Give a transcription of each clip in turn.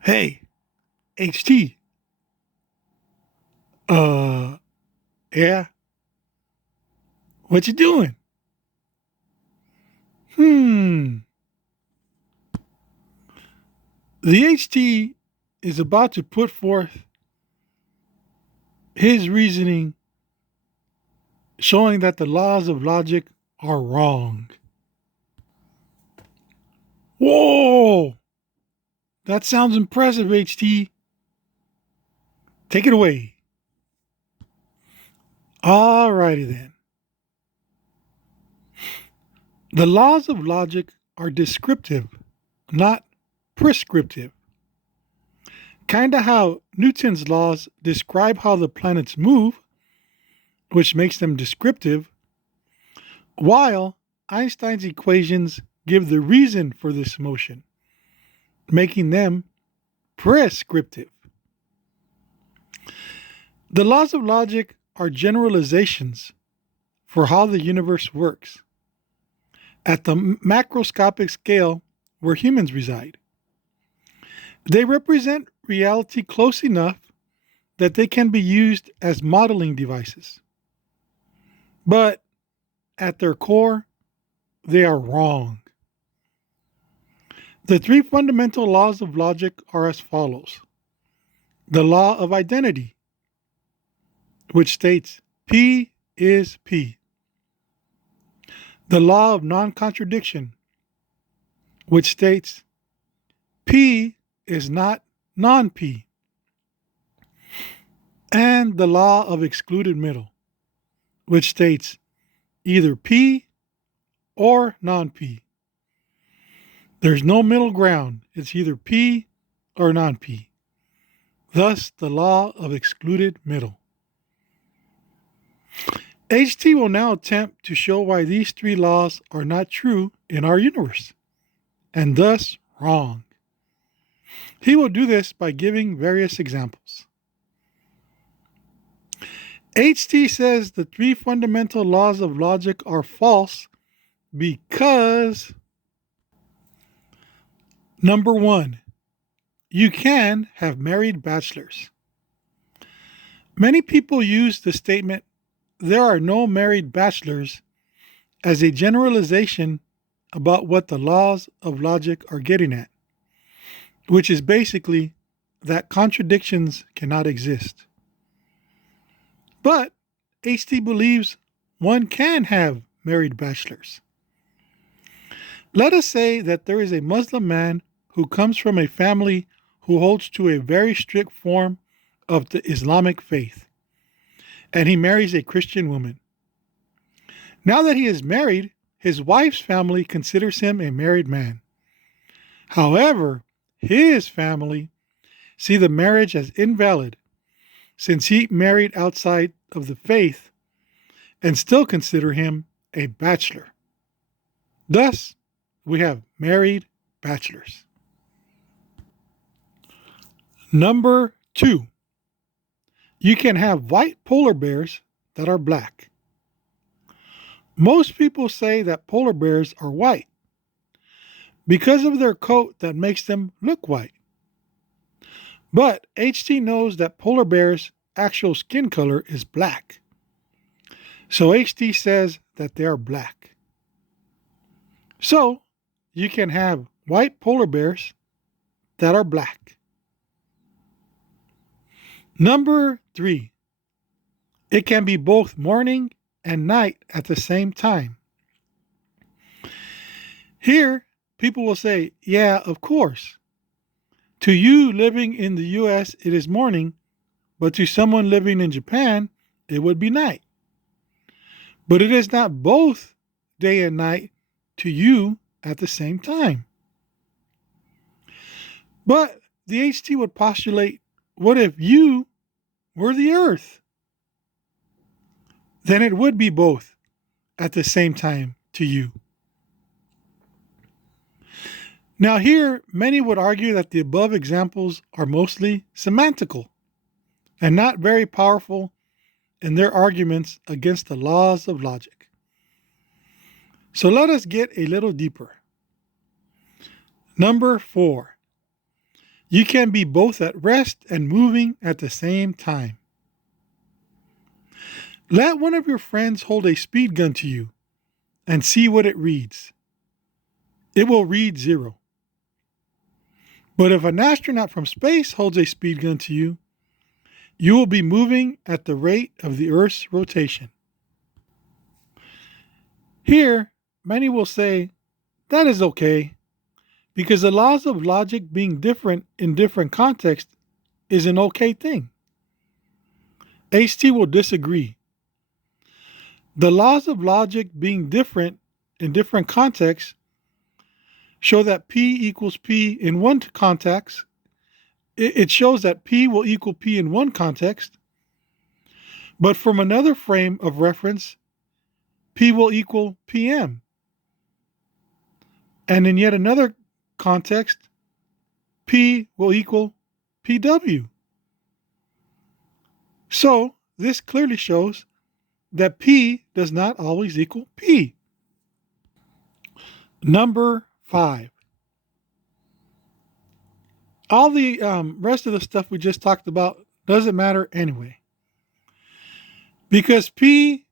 Hey, HT. Uh, yeah. What you doing? Hmm. The HT is about to put forth his reasoning showing that the laws of logic are wrong. Whoa! That sounds impressive, HT. Take it away. Alrighty then. The laws of logic are descriptive, not prescriptive. Kinda how Newton's laws describe how the planets move, which makes them descriptive, while Einstein's equations give the reason for this motion, making them prescriptive. The laws of logic are generalizations for how the universe works at the macroscopic scale where humans reside. They represent reality close enough that they can be used as modeling devices. But at their core, they are wrong. The three fundamental laws of logic are as follows: the law of identity, which states P is P; the law of non contradiction, which states P is not non P; and the law of excluded middle, which states either P or non P. There's no middle ground, it's either P or non P. Thus, the law of excluded middle. HT will now attempt to show why these three laws are not true in our universe, and thus wrong. He will do this by giving various examples. HT says the three fundamental laws of logic are false because number one, you can have married bachelors. Many people use the statement, there are no married bachelors, as a generalization about what the laws of logic are getting at, which is basically that contradictions cannot exist. But HT believes one can have married bachelors. Let us say that there is a Muslim man who comes from a family who holds to a very strict form of the Islamic faith, and he marries a Christian woman. Now that he is married, his wife's family considers him a married man. However, his family see the marriage as invalid since he married outside of the faith and still consider him a bachelor. Thus, we have married bachelors. Number two, you can have white polar bears that are black. Most people say that polar bears are white because of their coat that makes them look white. But HT knows that polar bears' actual skin color is black. So HT says that they are black. So you can have white polar bears that are black. Number three, it can be both morning and night at the same time. Here, people will say, yeah, of course. To you living in the US, it is morning, but to someone living in Japan, it would be night. But it is not both day and night to you at the same time. But the HT would postulate, what if you were the earth? Then it would be both at the same time to you. Now, here, many would argue that the above examples are mostly semantical and not very powerful in their arguments against the laws of logic. So let us get a little deeper. Number four, You can be both at rest and moving at the same time. Let one of your friends hold a speed gun to you and see what it reads. It will read 0. But if an astronaut from space holds a speed gun to you, you will be moving at the rate of the Earth's rotation. Here, many will say, that is okay, because the laws of logic being different in different contexts is an okay thing. HT will disagree. The laws of logic being different in different contexts show that P equals P in one context. It shows that P will equal P in one context, but from another frame of reference, P will equal PM. And in yet another context, P will equal PW. So this clearly shows that P does not always equal P. Number 5. All the rest of the stuff we just talked about doesn't matter anyway. Because P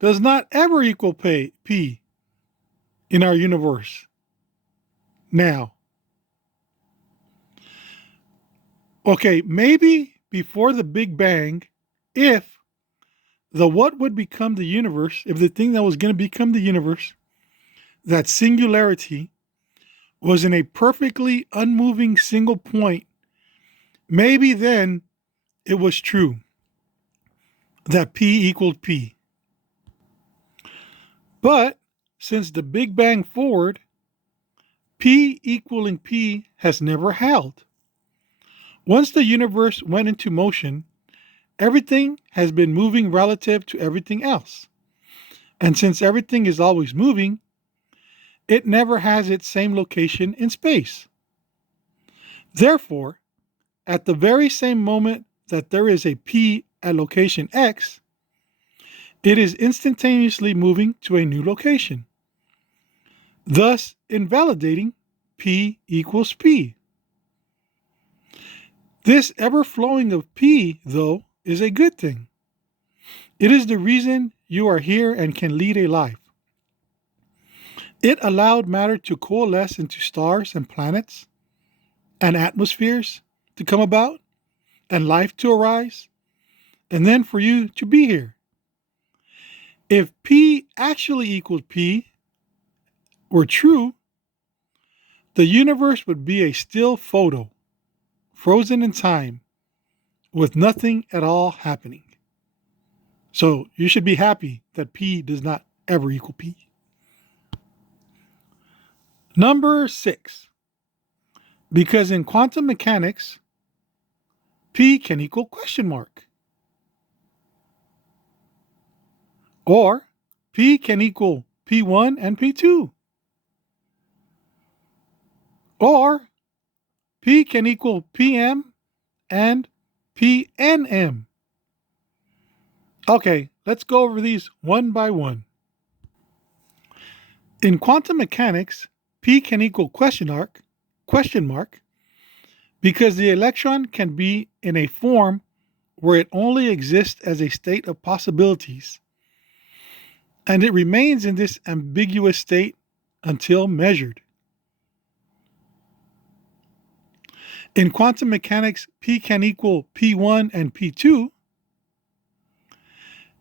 does not ever equal P in our universe. Now, okay, maybe before the Big Bang, if the what would become the universe, if the thing that was going to become the universe, that singularity, was in a perfectly unmoving single point, maybe then it was true that P equaled P. But since the Big Bang forward, P equaling P has never held. Once the universe went into motion, everything has been moving relative to everything else. And since everything is always moving, it never has its same location in space. Therefore, at the very same moment that there is a P at location X, it is instantaneously moving to a new location, thus invalidating P equals P. This ever-flowing of P, though, is a good thing. It is the reason you are here and can lead a life. It allowed matter to coalesce into stars and planets and atmospheres to come about and life to arise, and then for you to be here. If P actually equaled P were true, the universe would be a still photo, frozen in time, with nothing at all happening. So you should be happy that P does not ever equal P. Number 6. Because in quantum mechanics, P can equal question mark. Or P can equal P1 and P2. Or P can equal PM and PNM. Okay, let's go over these one by one. In quantum mechanics, P can equal question mark, because the electron can be in a form where it only exists as a state of possibilities, and it remains in this ambiguous state until measured. In quantum mechanics, P can equal P1 and P2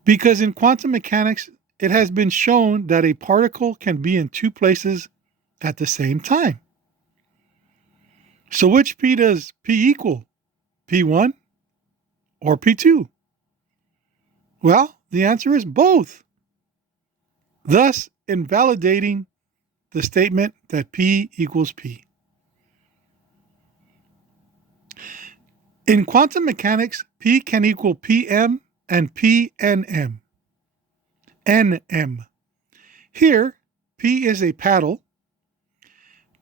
because in quantum mechanics, it has been shown that a particle can be in two places at the same time. So which P does P equal? P1 or P2? Well, the answer is both, thus invalidating the statement that P equals P. In quantum mechanics, P can equal PM and PNM. NM. Here, P is a paddle,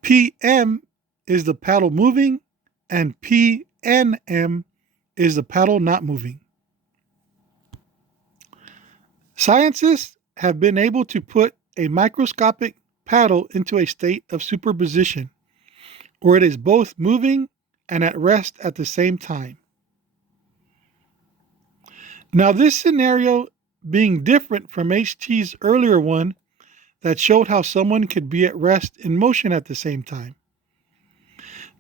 PM is the paddle moving, and PNM is the paddle not moving. Scientists have been able to put a microscopic paddle into a state of superposition, where it is both moving and at rest at the same time. Now, this scenario being different from HT's earlier one that showed how someone could be at rest in motion at the same time.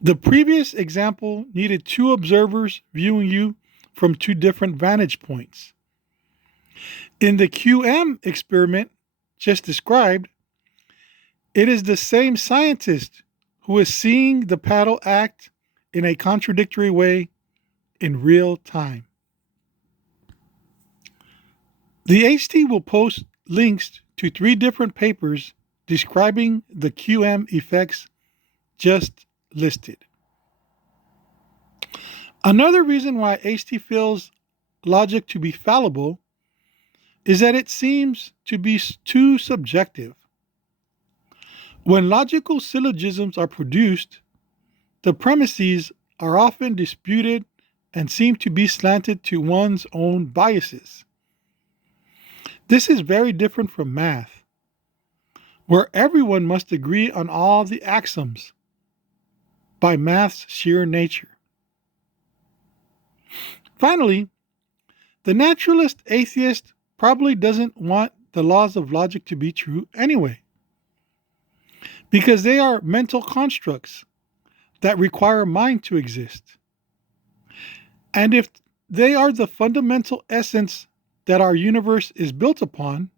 The previous example needed two observers viewing you from two different vantage points. In the QM experiment just described, it is the same scientist who is seeing the paddle act in a contradictory way in real time. The HT will post links to 3 different papers describing the QM effects just listed. Another reason why HT feels logic to be fallible is that it seems to be too subjective. When logical syllogisms are produced, the premises are often disputed and seem to be slanted to one's own biases. This is very different from math, where everyone must agree on all the axioms by math's sheer nature. Finally, the naturalist atheist probably doesn't want the laws of logic to be true anyway, because they are mental constructs that require mind to exist. And if they are the fundamental essence that our universe is built upon,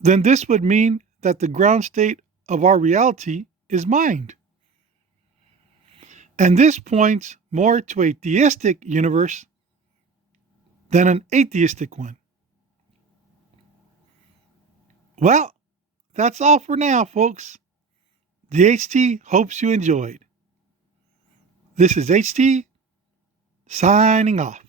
then this would mean that the ground state of our reality is mind. And this points more to a theistic universe than an atheistic one. Well, that's all for now, folks. The HT hopes you enjoyed. This is HT signing off.